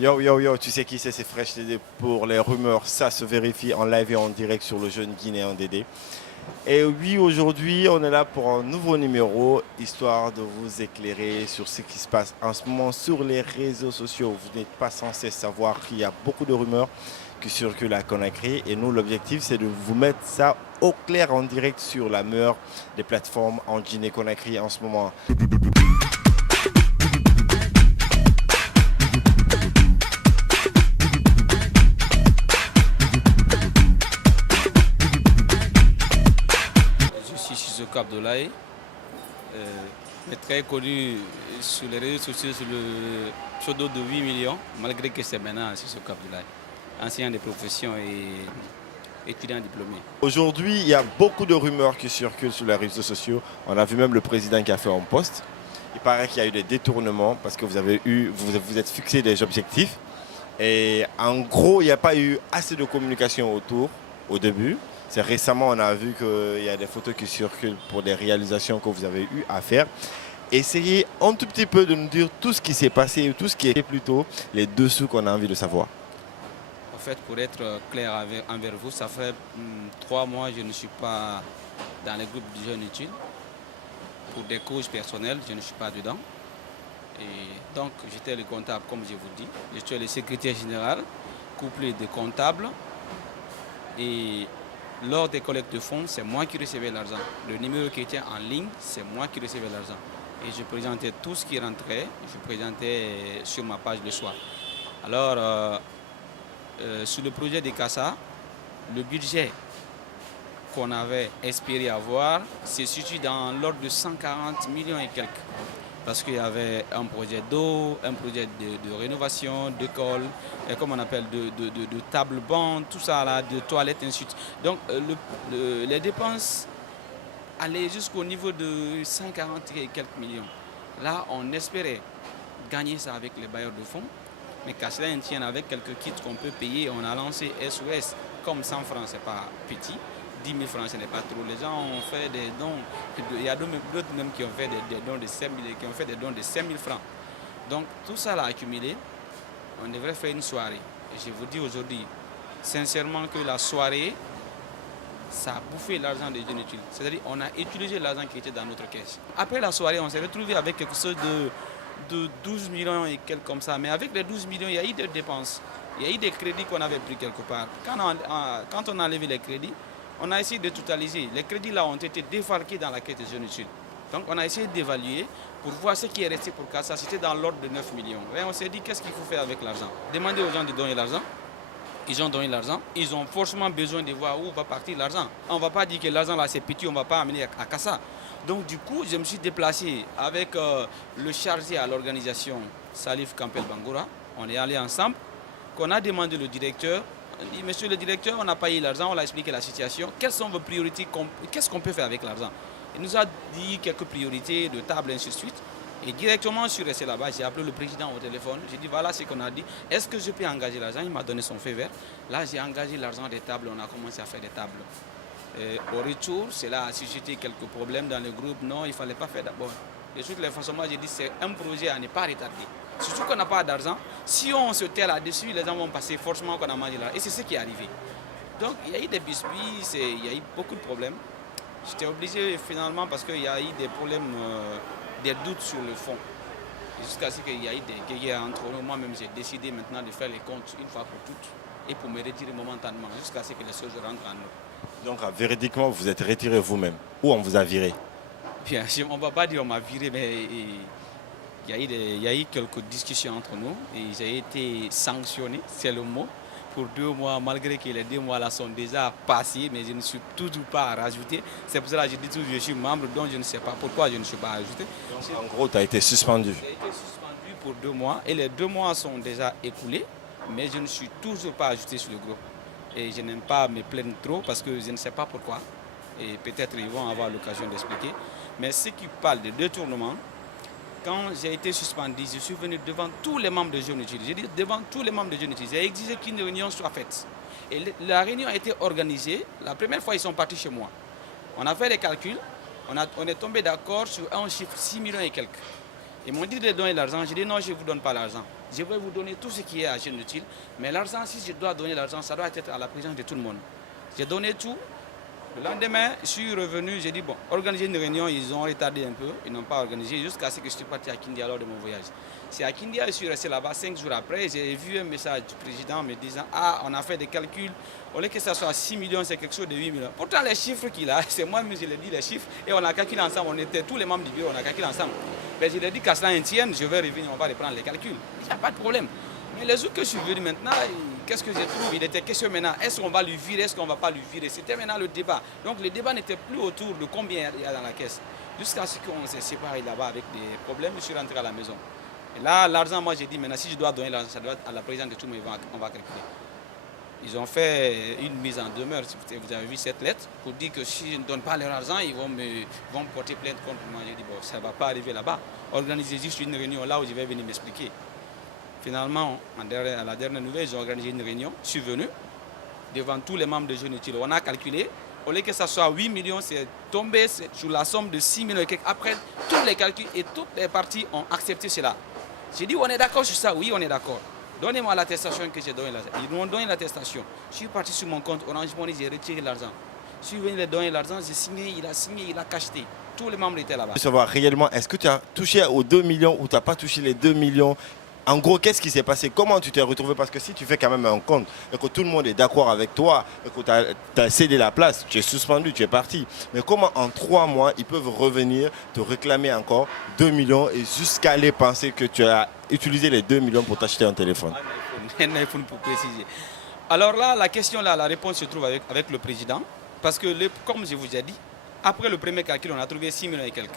Yo, yo, yo, tu sais qui c'est Fresh TD pour les rumeurs. Ça se vérifie en live et en direct sur le jeune Guinéen Dédé. Et oui, aujourd'hui, on est là pour un nouveau numéro, histoire de vous éclairer sur ce qui se passe en ce moment sur les réseaux sociaux. Vous n'êtes pas censé savoir qu'il y a beaucoup de rumeurs qui circulent à Conakry. Et nous, l'objectif, c'est de vous mettre ça au clair en direct sur la meilleure des plateformes en Guinée-Conakry en ce moment. Cap Abdoulaye, mais très connu sur les réseaux sociaux sur le pseudo de 8 millions, malgré que c'est maintenant sur ce Cap Abdoulaye, enseignant de profession et étudiant diplômé. Aujourd'hui, il y a beaucoup de rumeurs qui circulent sur les réseaux sociaux. On a vu même le président qui a fait un post. Il paraît qu'il y a eu des détournements parce que vous êtes fixé des objectifs. Et en gros, il n'y a pas eu assez de communication autour au début. C'est récemment, on a vu qu'il y a des photos qui circulent pour des réalisations que vous avez eu à faire. Essayez un tout petit peu de nous dire tout ce qui s'est passé, tout ce qui est plutôt les dessous qu'on a envie de savoir. En fait, pour être clair envers vous, ça fait 3 mois que je ne suis pas dans les groupes de jeunes études. Pour des causes personnelles, je ne suis pas dedans. Et donc, j'étais le comptable, comme je vous dis. Je suis le secrétaire général, couplé de comptables. Et lors des collectes de fonds, c'est moi qui recevais l'argent. Le numéro qui était en ligne, c'est moi qui recevais l'argent. Et je présentais tout ce qui rentrait, je présentais sur ma page le soir. Alors, sur le projet de CASA, le budget qu'on avait espéré avoir se situe dans l'ordre de 140 millions et quelques. Parce qu'il y avait un projet d'eau, un projet de rénovation, d'école, comme on appelle, de table-banc, tout ça là, de toilettes, ainsi de suite. Donc les dépenses allaient jusqu'au niveau de 140 et quelques millions. Là, on espérait gagner ça avec les bailleurs de fonds, mais qu'à cela ne tienne, avec quelques kits qu'on peut payer, on a lancé SOS, comme 100 francs, c'est pas petit. 10 000 francs, ce n'est pas trop. Les gens ont fait des dons. Il y a d'autres même qui ont fait des dons de 5 000, qui ont fait des dons de 5 000 francs. Donc tout ça l'a accumulé. On devrait faire une soirée. Et je vous dis aujourd'hui, sincèrement, que la soirée, ça a bouffé l'argent des jeunes études. C'est-à-dire qu'on a utilisé l'argent qui était dans notre caisse. Après la soirée, on s'est retrouvé avec quelque chose de 12 millions et quelques comme ça. Mais avec les 12 millions, il y a eu des dépenses. Il y a eu des crédits qu'on avait pris quelque part. Quand on a enlevé les crédits, on a essayé de totaliser. Les crédits là ont été défalqués dans la caisse des jeunes études. Donc on a essayé d'évaluer pour voir ce qui est resté pour CASA. C'était dans l'ordre de 9 millions. Et on s'est dit qu'est-ce qu'il faut faire avec l'argent. Demander aux gens de donner l'argent. Ils ont donné l'argent. Ils ont forcément besoin de voir où va partir l'argent. On ne va pas dire que l'argent là c'est petit, on ne va pas amener à CASA. Donc du coup, je me suis déplacé avec le chargé à l'organisation, Salif Campbell Bangoura. On est allé ensemble. Qu'on a demandé au directeur. On dit, monsieur le directeur, on n'a pas eu l'argent, on a expliqué la situation. Quelles sont vos priorités? Qu'est-ce qu'on peut faire avec l'argent? Il nous a dit quelques priorités de table, ainsi de suite. Et directement, je suis resté là-bas, j'ai appelé le président au téléphone. J'ai dit, voilà ce qu'on a dit. Est-ce que je peux engager l'argent? Il m'a donné son feu vert. Là, j'ai engagé l'argent des tables, on a commencé à faire des tables. Au retour, cela a suscité quelques problèmes dans le groupe. Non, il ne fallait pas faire d'abord. De toutes les façons, moi, j'ai dit, c'est un projet à ne pas retarder. Surtout qu'on n'a pas d'argent. Si on se tait là-dessus, les gens vont passer forcément qu'on a mangé là. Et c'est ce qui est arrivé. Donc, il y a eu des biscuits, il y a eu beaucoup de problèmes. J'étais obligé finalement parce qu'il y a eu des problèmes, des doutes sur le fond. Jusqu'à ce qu'il y ait des guerres entre nous. Moi-même, j'ai décidé maintenant de faire les comptes une fois pour toutes et pour me retirer momentanément jusqu'à ce que les choses rentrent en nous. Donc, véridiquement, vous êtes retiré vous-même ou on vous a viré? Bien, on ne va pas dire on m'a viré, mais il y a eu quelques discussions entre nous et j'ai été sanctionné, c'est le mot, pour 2 mois, malgré que les 2 mois là sont déjà passés, mais je ne suis toujours pas rajouté. C'est pour cela que je dis toujours que je suis membre, donc je ne sais pas pourquoi je ne suis pas ajouté. Donc, en gros, tu as été suspendu. J'ai été suspendu pour 2 mois et les 2 mois sont déjà écoulés, mais je ne suis toujours pas ajouté sur le groupe. Et je n'aime pas me plaindre trop parce que je ne sais pas pourquoi. Et peut-être ils vont avoir l'occasion d'expliquer. Mais ceux qui parlent de détournement, quand j'ai été suspendu, je suis venu devant tous les membres de Jeunes Études. J'ai dit devant tous les membres de Jeunes Études. J'ai exigé qu'une réunion soit faite. Et la réunion a été organisée. La première fois, ils sont partis chez moi. On a fait des calculs. On est tombé d'accord sur un chiffre 6 millions et quelques. Ils m'ont dit de donner l'argent. J'ai dit non, je ne vous donne pas l'argent. je vais vous donner tout ce qui est à Jeunes Utiles. Mais l'argent, si je dois donner l'argent, ça doit être à la présence de tout le monde. J'ai donné tout. Le lendemain, je suis revenu, j'ai dit, bon, organiser une réunion, ils ont retardé un peu, ils n'ont pas organisé, jusqu'à ce que je suis parti à Kindia lors de mon voyage. C'est à Kindia, je suis resté là-bas 5 jours après, j'ai vu un message du président me disant, ah, on a fait des calculs, au lieu que ça soit 6 millions, c'est quelque chose de 8 millions. Pourtant, les chiffres qu'il a, c'est moi-même, je l'ai dit, les chiffres, et on a calculé ensemble, on était tous les membres du bureau, on a calculé ensemble. Mais je lui ai dit qu'à cela un tienne, je vais revenir, on va reprendre les calculs. Il n'y a pas de problème. Mais les jours que je suis venu maintenant, qu'est-ce que je trouve? Il était question maintenant, est-ce qu'on va lui virer, est-ce qu'on ne va pas lui virer? C'était maintenant le débat. Donc le débat n'était plus autour de combien il y a dans la caisse. Jusqu'à ce qu'on s'est séparés là-bas avec des problèmes, je suis rentré à la maison. Et là, l'argent, moi j'ai dit, maintenant si je dois donner l'argent, ça doit être à la présidente de tout le monde, on va calculer. Ils ont fait une mise en demeure, vous avez vu cette lettre, pour dire que si je ne donne pas leur argent, ils vont me porter plainte contre moi. J'ai dit, bon, ça ne va pas arriver là-bas. Organisez juste une réunion là où je vais venir m'expliquer. Finalement, à la dernière nouvelle, ils ont organisé une réunion. Je suis venu devant tous les membres de Jeunes Utiles. On a calculé, au lieu que ça soit 8 millions, c'est tombé sur la somme de 6 millions et quelques. Après, tous les calculs et toutes les parties ont accepté cela. J'ai dit, on est d'accord sur ça? Oui, on est d'accord. Donnez-moi l'attestation que j'ai donnée. Ils m'ont donné l'attestation. Je suis parti sur mon compte Orange Money, j'ai retiré l'argent. Je suis venu lui donner l'argent, j'ai signé, il a cacheté. Tous les membres étaient là-bas. Je veux savoir réellement, est-ce que tu as touché aux 2 millions ou tu n'as pas touché les 2 millions? En gros, qu'est-ce qui s'est passé? Comment tu t'es retrouvé? Parce que si tu fais quand même un compte et que tout le monde est d'accord avec toi et que tu as cédé la place, tu es suspendu, tu es parti. Mais comment en 3 mois, ils peuvent revenir te réclamer encore 2 millions et jusqu'à aller penser que tu as utilisé les 2 millions pour t'acheter un téléphone? Un iPhone pour préciser. Alors là, la question, là, la réponse se trouve avec le président. Parce que, comme je vous ai dit, après le premier calcul, on a trouvé 6 millions et quelques.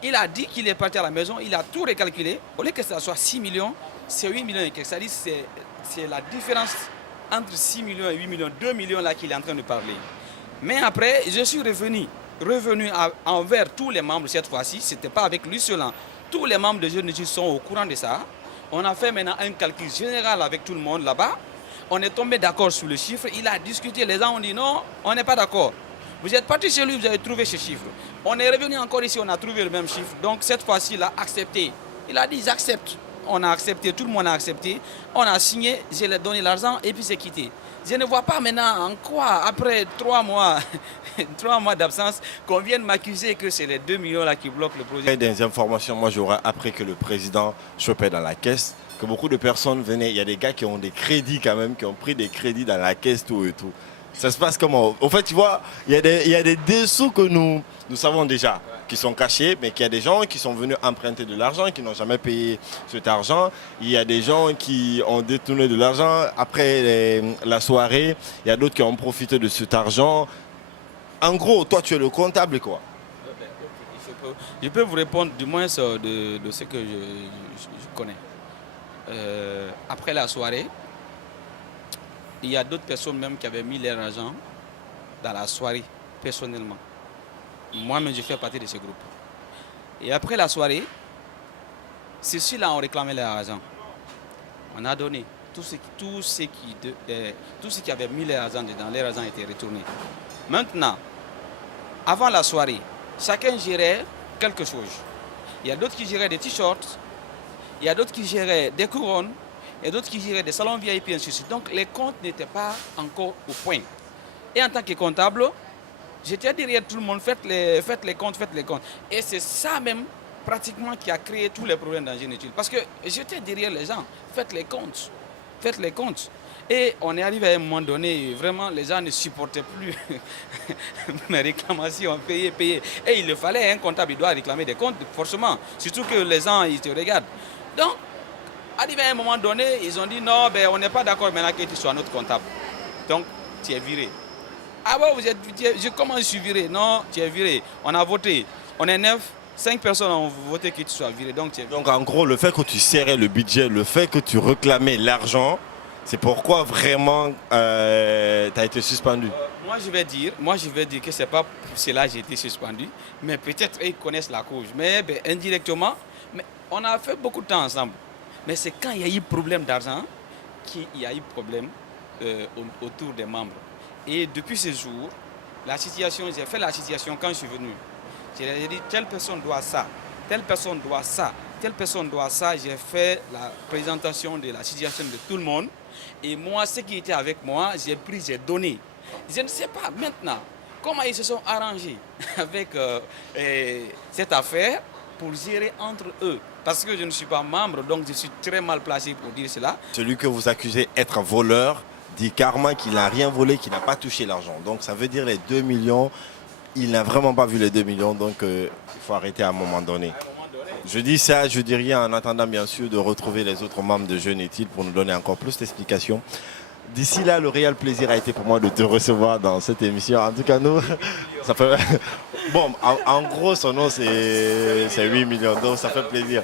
Il a dit qu'il est parti à la maison, il a tout recalculé. Au lieu que ça soit 6 millions, c'est 8 millions et quelques. C'est-à-dire c'est la différence entre 6 millions et 8 millions, 2 millions là qu'il est en train de parler. Mais après, je suis revenu envers tous les membres cette fois-ci. Ce n'était pas avec lui seul. Tous les membres de Jeunes Utiles sont au courant de ça. On a fait maintenant un calcul général avec tout le monde là-bas. On est tombé d'accord sur le chiffre. Il a discuté, les gens ont dit non, on n'est pas d'accord. Vous êtes parti chez lui, vous avez trouvé ce chiffre. On est revenu encore ici, on a trouvé le même chiffre. Donc cette fois-ci, il a accepté. Il a dit, j'accepte. On a accepté, tout le monde a accepté. On a signé, je lui ai donné l'argent et puis c'est quitté. Je ne vois pas maintenant en quoi, après 3 mois, 3 mois d'absence, qu'on vienne m'accuser que c'est les 2 millions là qui bloquent le projet. Des informations, moi j'aurais appris que le président chopait dans la caisse, que beaucoup de personnes venaient. Il y a des gars qui ont des crédits quand même, qui ont pris des crédits dans la caisse, tout et tout. Ça se passe comment? En fait, tu vois, il y a des dessous que nous savons déjà, qui sont cachés, mais qu'il y a des gens qui sont venus emprunter de l'argent, qui n'ont jamais payé cet argent. Il y a des gens qui ont détourné de l'argent après la soirée. Il y a d'autres qui ont profité de cet argent. En gros, toi, tu es le comptable, quoi. Je peux vous répondre du moins de ce que je connais. Après la soirée, il y a d'autres personnes même qui avaient mis leur argent dans la soirée, personnellement. Moi-même, je fais partie de ce groupe. Et après la soirée, ceux-là ont réclamé leur argent. On a donné. Tous ceux qui avaient mis leur argent dedans, leur argent a été retourné. Maintenant, avant la soirée, chacun gérait quelque chose. Il y a d'autres qui géraient des t-shirts, il y a d'autres qui géraient des couronnes, et d'autres qui géraient des salons VIP, ainsi de suite. Donc les comptes n'étaient pas encore au point. Et en tant que comptable, j'étais derrière tout le monde, faites les comptes. Et c'est ça même, pratiquement, qui a créé tous les problèmes dans Jeunes Utiles. Parce que j'étais derrière les gens, faites les comptes. Et on est arrivé à un moment donné, vraiment, les gens ne supportaient plus mes réclamations, payer. Et il le fallait, un comptable, il doit réclamer des comptes, forcément. Surtout que les gens, ils te regardent. Donc, arrivé à un moment donné, ils ont dit non, ben, on n'est pas d'accord maintenant que tu sois notre comptable. Donc, tu es viré. Ah bon, comment je suis viré? Non, tu es viré. On a voté. On est 9, 5 personnes ont voté que tu sois viré. Donc, en gros, le fait que tu serrais le budget, le fait que tu réclamais l'argent, c'est pourquoi vraiment tu as été suspendu. Moi, je vais dire que ce n'est pas pour cela que j'ai été suspendu. Mais peut-être ils connaissent la cause. Mais ben, indirectement, mais on a fait beaucoup de temps ensemble. Mais c'est quand il y a eu problème d'argent qu'il y a eu problème autour des membres. Et depuis ce jour, j'ai fait la situation quand je suis venu. J'ai dit, telle personne doit ça, telle personne doit ça, telle personne doit ça. J'ai fait la présentation de la situation de tout le monde. Et moi, ceux qui étaient avec moi, j'ai pris, j'ai donné. Je ne sais pas maintenant comment ils se sont arrangés avec cette affaire pour gérer entre eux. Parce que je ne suis pas membre, donc je suis très mal placé pour dire cela. Celui que vous accusez d'être un voleur dit carrément qu'il n'a rien volé, qu'il n'a pas touché l'argent. Donc ça veut dire les 2 millions, il n'a vraiment pas vu les 2 millions, donc il faut arrêter à un moment donné. Je dis ça, je dis rien en attendant bien sûr de retrouver les autres membres de Jeunes Utiles pour nous donner encore plus d'explications. D'ici là, le réel plaisir a été pour moi de te recevoir dans cette émission. En tout cas, nous, ça fait... Bon, en gros, son nom, c'est 8 millions, donc ça fait plaisir.